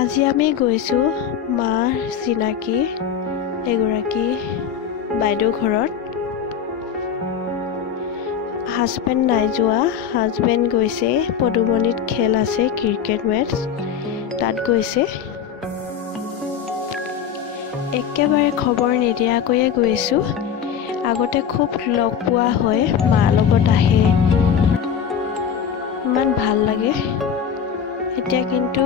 আজি আমি গৈছোঁ মাৰ চিনাকি এগৰাকী বাইদেউ ঘৰত। হাজবেণ্ড নাই যোৱা, হাজবেণ্ড গৈছে পদুমণিত খেল আছে, ক্ৰিকেট মেটচ তাত গৈছে। একেবাৰে খবৰ নিদিয়াকৈয়ে গৈছোঁ। আগতে খুব লগ পোৱা হয়, মাৰ লগত আহে, ইমান ভাল লাগে। এতিয়া কিন্তু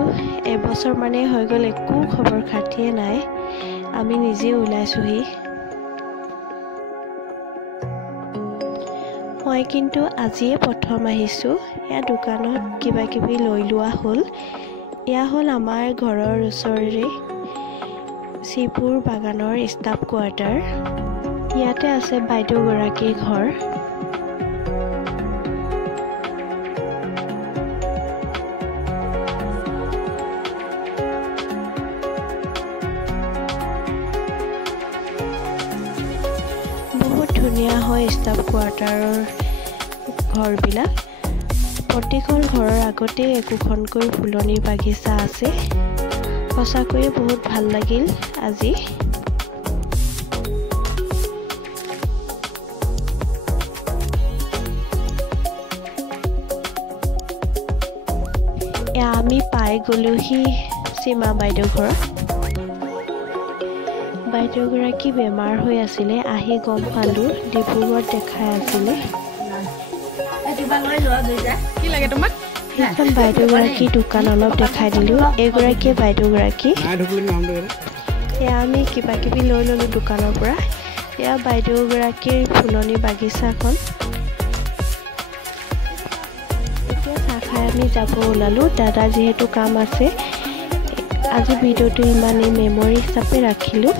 এবছৰ মানেই হৈ গ'ল, একো খবৰ খাতিয়ে নাই। আমি নিজে ওলাইছোঁহি। মই কিন্তু আজিয়ে প্ৰথম আহিছোঁ। এয়া দোকানত কিবা কিবি লৈ লোৱা হ'ল। এয়া হ'ল আমাৰ ঘৰৰ ওচৰৰে শ্ৰীপুৰ বাগানৰ ষ্টাফ কোৱাৰ্টাৰ। ইয়াতে আছে বাইদেউগৰাকীৰ ঘৰ। বহুত ধুনীয়া হয় ষ্টাফ কোৱাৰ্টাৰৰ ঘৰবিলাক। প্ৰতিখন ঘৰৰ আগতেই একোখনকৈ ফুলনি বাগিচা আছে। সঁচাকৈয়ে বহুত ভাল লাগিল আজি। এয়া আমি পাই গ'লোহি সীমা বাইদেউ ঘৰত। বাইদেউগৰাকী বেমাৰ হৈ আছিলে, আহি গম পালোঁ ডিব্ৰুগড়ত দেখাই আছিলে। সেইখন বাইদেউগৰাকীৰ দোকান অলপ দেখাই দিলোঁ। এইগৰাকীয়ে বাইদেউগৰাকী। এয়া আমি কিবা কিবি লৈ ল'লোঁ দোকানৰ পৰা। এয়া বাইদেউগৰাকীৰ ফুলনি বাগিচাখন। এতিয়া চাহ খাই আমি যাব ওলালোঁ। দাদা যিহেতু কাম আছে, আজি ভিডিঅ'টো ইমানেই মেমৰি হিচাপে ৰাখিলোঁ।